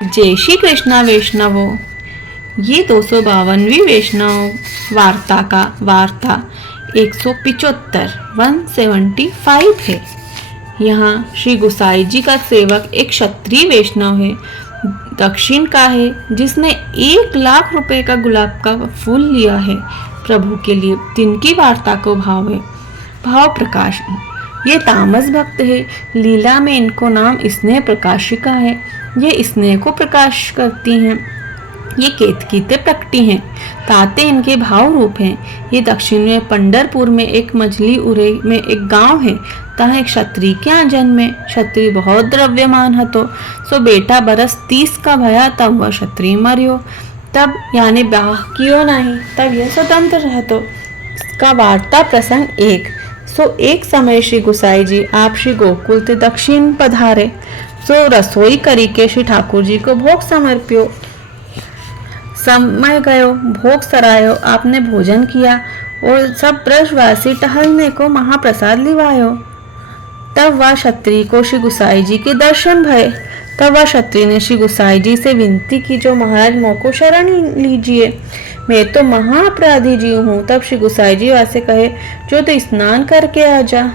जय श्री कृष्णा वैष्णवों। ये 252वीं वैष्णव वार्ता का वार्ता 175 175 है। यहाँ श्री गुसाई जी का सेवक एक क्षत्रिय वैष्णव है, दक्षिण का है, जिसने 1 लाख रुपए का गुलाब का फूल लिया है प्रभु के लिए। जिनकी वार्ता को भाव है, भाव प्रकाश। ये तामस भक्त है, लीला में इनको नाम स्नेह प्रकाशिका है। ये स्नेह को प्रकाश करती हैं। ये केतकीते प्रकटी हैं, ताते इनके भाव रूप हैं। ये दक्षिण में पंडरपुर में एक मछली उरे में एक गांव है, तहाँ एक क्षत्रिय के यहाँ जन्मे। क्षत्रिय बहुत द्रव्यमान हतो, सो बेटा बरस 30 का भया, तब वह क्षत्रिय मरियो। तब यानी ब्याह कियो नहीं, तब यह स्वतंत्र रहतो। इसका वार्ता प्रसंग 1। सो एक समय श्री गुसाई जी आप श्री गोकुल ते दक्षिण पधारे। सो रसोई करी के श्री ठाकुर जी को भोग समर्प्यो। समय गयो, भोग सरायो, आपने भोजन किया और सब ब्रजवासी टहलने को महाप्रसाद लिवायो। तब वह क्षत्रिय को श्री गुसाई जी के दर्शन भये। तब वह क्षत्रिय ने श्री गुसाई जी से विनती की, जो महाराज मोको शरण लीजिए, मैं तो महाअपराधी जीव हूँ। तब श्री गुसाई जी वैसे कहे, जो तो स्नान करके आ जा,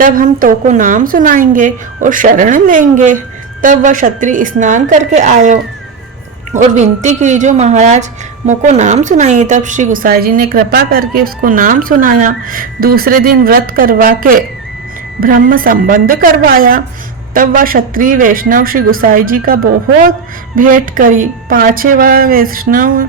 तब हम तो को नाम सुनाएंगे और शरण लेंगे। तब वह क्षत्रिय स्नान करके आयो और विनती की, जो महाराज मोको नाम सुनाइए। तब श्री गुसाई जी ने कृपा करके उसको नाम सुनाया। दूसरे दिन व्रत करवा के ब्रह्म संबंध करवाया। तब वह क्षत्रिय वैष्णव श्री गुसाई जी का बहुत भेंट करी। पाछे वह वैष्णव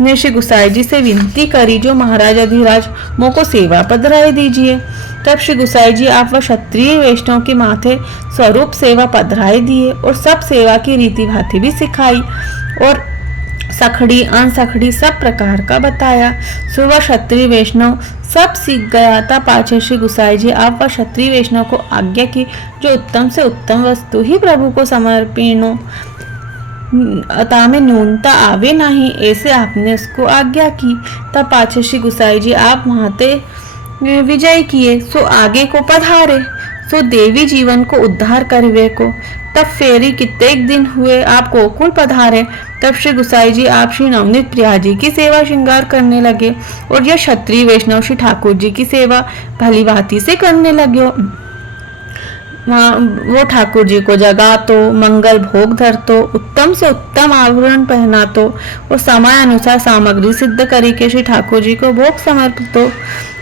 ने श्री गुसाई जी से विनती करी, जो महाराज अधिराज मोको सेवा पधराई दीजिए। तब श्री गुसाई जी आप वह क्षत्रिय वैष्णव के माथे स्वरूप सेवा पधराई दिए और सब सेवा की रीति भांति भी सिखाई और सखड़ी अनसखड़ी सब प्रकार का बताया। सो वह क्षत्रिय वैष्णव सब सीख गया। तब पाछे श्री गुसाई जी आप वह क्षत्रिय वैष्णव को आज्ञा की, जो उत्तम से उत्तम वस्तु ही प्रभु को समर्पिनो, अता में न्यूनता आवे नहीं, ऐसे आपने उसको आज्ञा की। तब पाछे श्री गुसाई जी आप महाते विजय किए। सो आगे को पधारे, सो देवी जीवन को उद्धार करवे को। तब फेरी कितने दिन हुए आप गोकुल पधारे। तब श्री गुसाई जी आप श्री नवनीत प्रिया जी की सेवा श्रृंगार करने लगे और यह क्षत्रिय वैष्णव श्री ठाकुर जी की सेवा भली भांति से करने लगे। वो ठाकुर जी को जगातो, मंगल भोग धरतो, उत्तम से उत्तम आभूषण पहनातो और समय अनुसार सामग्री सिद्ध करी के श्री ठाकुर जी को भोग समर्पितो।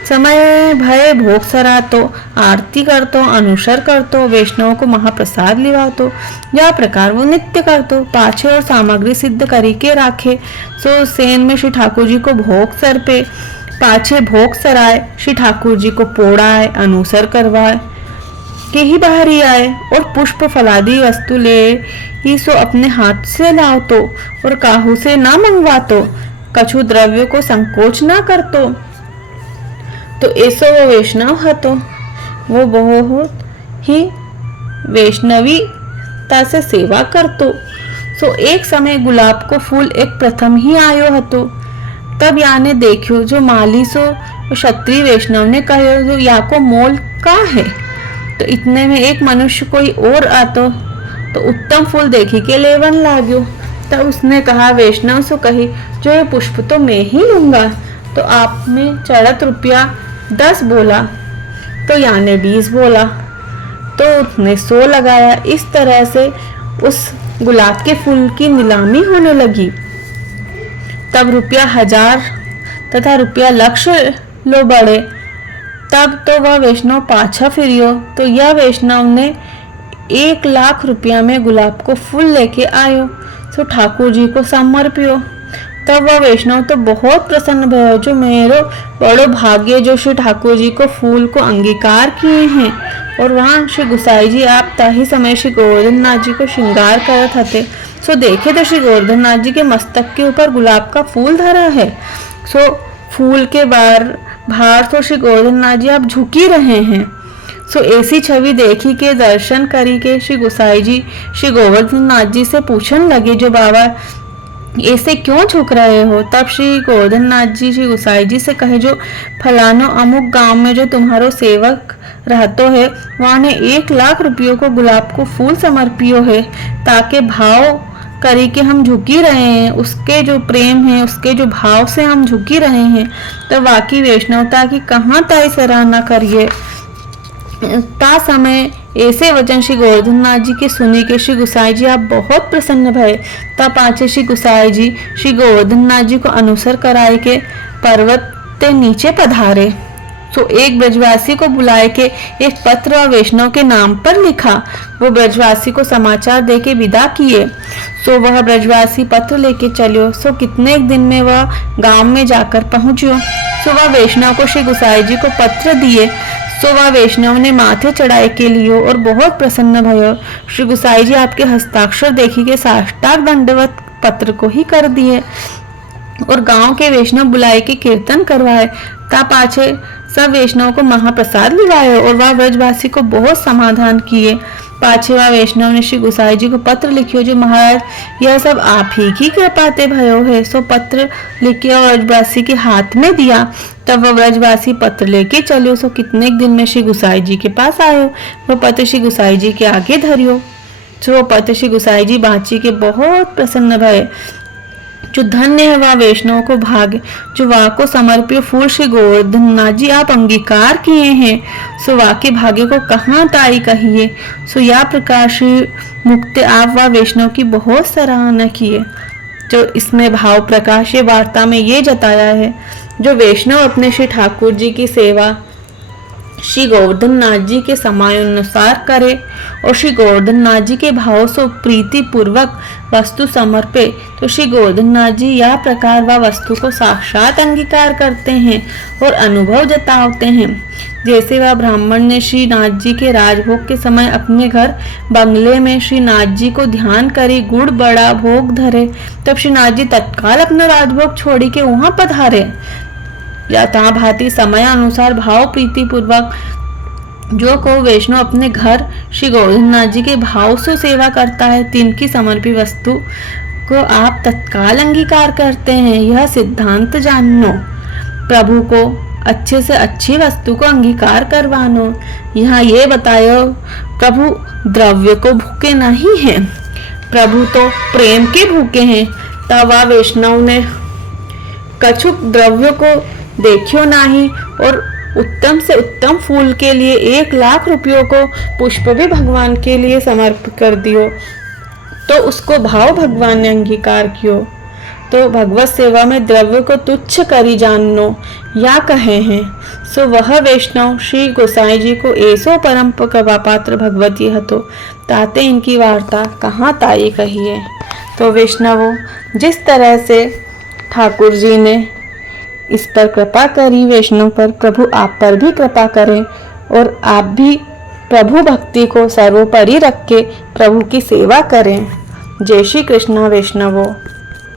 समय भय भोग सरातो, आरती करतो, अनुसर करतो, वैष्णव को महाप्रसाद लिवातो। यह प्रकार वो नित्य करतो। पाछे और सामग्री सिद्ध करी के राखे। सो सेन में श्री ठाकुर जी को भोग सरपे, पाछे भोग सराय, श्री ठाकुर जी को पोड़ाए, अनुसर करवाए के ही बाहरी आए और पुष्प फलादी वस्तु ले ही सो अपने हाथ से लावतो और काहू से ना मंगवातो, कछु द्रव्य को संकोच ना करतो। तो ऐसो वो वैष्णव हतो। वो बहुत ही वैष्णवीता से सेवा करतो। सो एक समय गुलाब को फूल एक प्रथम ही आयो हतो। तब याने देखियो, जो माली सो क्षत्रिय वैष्णव ने कहो, जो या को मोल का है। तो इतने में एक मनुष्य कोई और आतो, तो उत्तम फूल देखी के लेवन लाग्यो। तब उसने कहा, वैष्णव सो कही, जो ये पुष्प तो मैं ही लूंगा। तो आप में चढ़त रुपया 10 बोला, तो याने 20 बोला, तो उसने 100 लगाया। इस तरह से उस गुलाब के फूल की नीलामी होने लगी। तब रुपया 1000 तथा रुपया 1,00,000 लो बढ़े। तब तो वह वैष्णव पाछा फिरियो, तो यह वैष्णव ने 1,00,000 रुपया में गुलाब को फूल लेके आयो, तो ठाकुर जी को समर्पियो। तब वह वैष्णव तो बहुत प्रसन्न भयो, जो मेरो बड़ो भाग्य जो श्री ठाकुर जी को फूल को अंगीकार किए हैं। और वहाँ श्री गुसाई जी आप ताही समय श्री गोवर्धन नाथ जी को श्रृंगार करत हते। सो देखे तो श्री गोवर्धन नाथ जी के मस्तक के ऊपर गुलाब का फूल धरा है। सो फूल के भार तो श्री गोवर्धन नाथ जी आप झुकी रहे हैं। सो ऐसी छवि देखी के दर्शन करी के श्री गुसाई जी श्री गोवर्धन नाथ जी से पूछन लगे, जो बाबा ऐसे क्यों झुक रहे हो। तब श्री गोवर्धन नाथ जी श्री गुसाई जी से कहे, जो फलानो अमुक गांव में जो तुम्हारो सेवक रहतो है, वहाँ ने 1,00,000 रुपयों को गुलाब को फूल समर्पियो है, ताके भाव करी कि हम झुकी रहे हैं, उसके जो प्रेम है, उसके जो भाव से हम झुकी रहे हैं, तो वाकई वैष्णवता की कहाँ ताई सराहना करिए। ता समय ऐसे वचन श्री गोवर्धन नाथ जी के सुनी के श्री गुसाई जी आप बहुत प्रसन्न भये। तब पाछे श्री गुसाई जी श्री गोवर्धन नाथ जी को अनुसर कराए के पर्वत ते नीचे पधारे। तो एक ब्रजवासी को बुलाए के एक पत्र व वैष्णव के नाम पर लिखा। वो ब्रजवासी को समाचार दे के विदा किए। सो वह ब्रजवासी पत्र लेके चलियो। सो कितने दिन में वह गांव में जाकर पहुंचियो। सो वह वैष्णव को श्री गुसाई जी को पत्र दिए। सो वह वैष्णव ने माथे चढ़ाए के लियो और बहुत प्रसन्न भयो। श्री गुसाई जी आपके हस्ताक्षर देखी के साष्टांग दंडवत पत्र को ही कर दिए और गांव के वैष्णव बुलाए के कीर्तन करवाए। ता पाछे सब वैष्णव को महाप्रसाद लिवाए और वह ब्रजवासी को बहुत समाधान किए। पाछे वह वैष्णव ने श्री गुसाई जी को पत्र लिखियो, जो महाराज यह सब आप ही की कृपा ते भयो है। सो पत्र लिखियो ब्रजवासी के हाथ में दिया। तब वह ब्रजवासी पत्र लेके चलियो। सो कितने दिन में श्री गुसाई जी के पास आयो। वह पत्र श्री गुसाई जी के आगे धरियो। सो पत्र श्री गुसाई जी बाँची के बहुत प्रसन्न भये। जो धन्य है वह वैष्णव को भाग्य, जो वाह को समर्पित फूल श्री गोवर्धन नाथ जी आप अंगीकार किए हैं। सो वाके भाग्य को कहाँ ताई कहिए। सो या प्रकार श्री मुक्त आप वह वैष्णव की बहुत सराहना किए। जो इसमें भाव प्रकाश वार्ता में ये जताया है, जो वैष्णव अपने श्री ठाकुर जी की सेवा श्री गोवर्धन नाथ जी के समयानुसार करे और श्री गोवर्धन नाथ जी के भाव से प्रीति पूर्वक वस्तु समर्पे, तो श्री गोवर्धन नाथ जी यह प्रकार वह वस्तु को साक्षात अंगीकार करते हैं और अनुभव जताते हैं। जैसे वह ब्राह्मण ने श्री नाथ जी के राजभोग के समय अपने घर बंगले में श्री नाथ जी को ध्यान करी गुड़ बड़ा भोग धरे, तब श्री नाथ जी तत्काल अपना राजभोग छोड़ी के वहां पधारे। यथा भांति समय अनुसार भाव प्रीति पूर्वक जो को वैष्णव अपने घर श्री गोवर्धन नाथ जी के भाव से सेवा करता है, तिनकी समर्पित वस्तु को आप तत्काल अंगीकार करते हैं। यह सिद्धांत जानो। प्रभु को अच्छे से अच्छी वस्तु को अंगीकार करवानो। यहाँ ये बतायो प्रभु द्रव्य को भूखे नहीं है, प्रभु तो प्रेम के भूखे हैं। तब वह वैष्णव ने कछुक द्रव्य को देखियो नहीं और उत्तम से उत्तम फूल के लिए 1,00,000 रुपयों को पुष्प भी भगवान के लिए समर्पित कर दियो। तो उसको भाव भगवान ने अंगीकार कियो। तो भगवत सेवा में द्रव्य को तुच्छ करी जाननो या कहे हैं। सो वह वैष्णव श्री गोसाई जी को ऐसो परम कृपा पात्र भगवती हतो, ताते इनकी वार्ता कहाँ ताई कहिए। तो वैष्णवों, जिस तरह से ठाकुर जी ने इस पर कृपा करी वैष्णव पर, प्रभु आप पर भी कृपा करें और आप भी प्रभु भक्ति को सर्वोपरि रख के प्रभु की सेवा करें। जय श्री कृष्ण वैष्णवों।